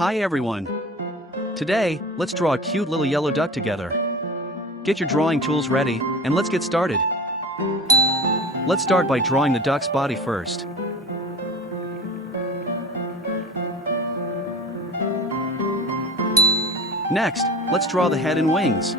Hi everyone! Today, let's draw a cute little yellow duck together. Get your drawing tools ready, and let's get started. Let's start by drawing the duck's body first. Next, let's draw the head and wings.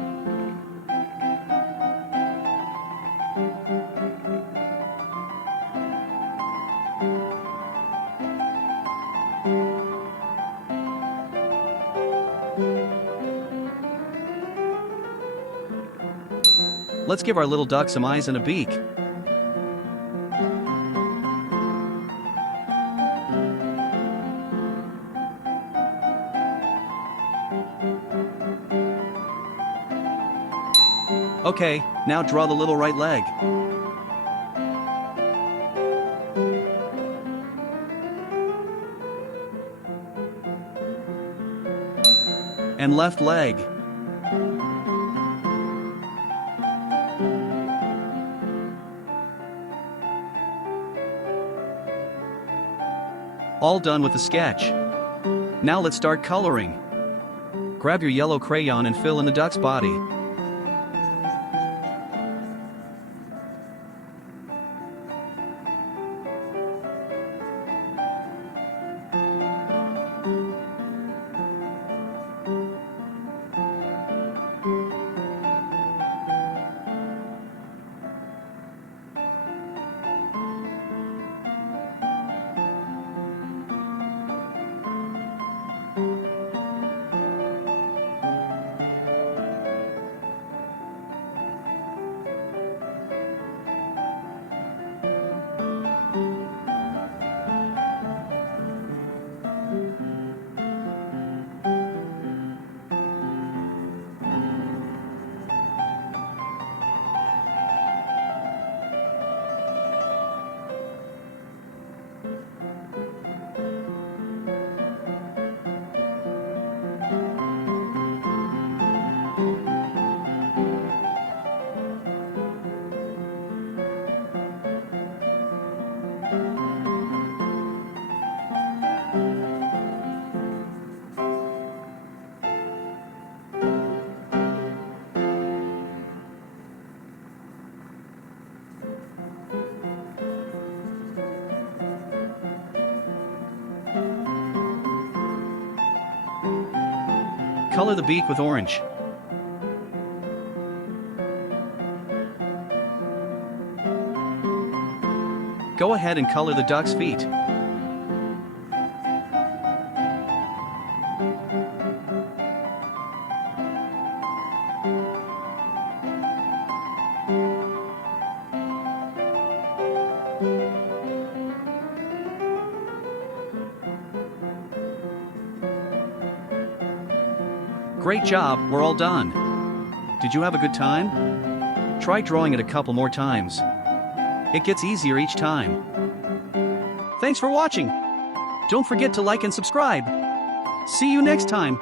Let's give our little duck some eyes and a beak. Okay, now draw the little right leg. And left leg. All done with the sketch. Now let's start coloring. Grab your yellow crayon and fill in the duck's body. Color the beak with orange. Go ahead and color the duck's feet. Great job, we're all done. Did you have a good time? Try drawing it a couple more times. It gets easier each time. Thanks for watching. Don't forget to like and subscribe. See you next time.